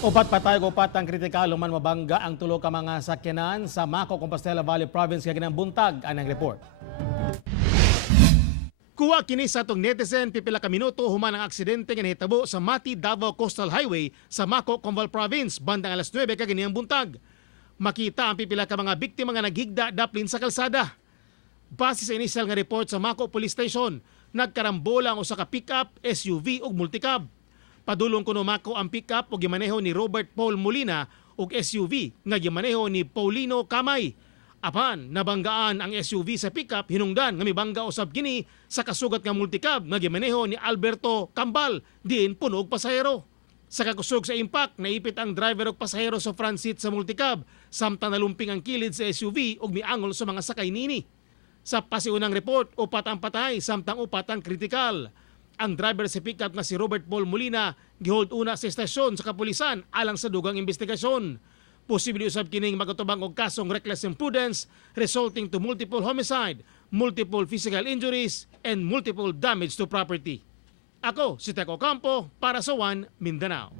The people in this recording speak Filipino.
Upat patay o upat ang kritikal human mabangga ang tulo ka mga sakyanan sa Mako, Compostela Valley Province kay ginang buntag anang report. Kuha kini sa atong netizen pipila ka minuto human ang aksidente nga nahitabo sa Mati Davao Coastal Highway sa Mako, Combal Province bandang alas 9 kay ginang buntag. Makita ang pipila ka mga biktima nga naghigda daplin sa kalsada. Base sa initial nga report sa Mako Police Station, nagkarambola ang usa ka pickup, SUV ug multicab. Padulong kuno Mako ang pickup ug gimaneho ni Robert Paul Molina ug SUV nga gimaneho ni Paulino Kamay. Apan nabanggaan ang SUV sa pickup hinungdan nga mibangga usab kini sa kasugat nga multicab nga gimaneho ni Alberto Cambal diin puno og pasahero. Sa kakusog sa impact naipit ang driver ug pasahero sa front seat sa multicab samtang nalumping ang kilid sa SUV ug miangol sa mga sakay nini. Sa pasiunang report, upat ang patay samtang upat ang kritikal. Ang driver sa pickup nga si Robert Paul Molina gihold una sa estasyon sa kapulisan alang sa dugang investigasyon. Posible usab kining magatubang og kasong reckless imprudence resulting to multiple homicide, multiple physical injuries, and multiple damage to property. Ako si Teco Campo para sa One Mindanao.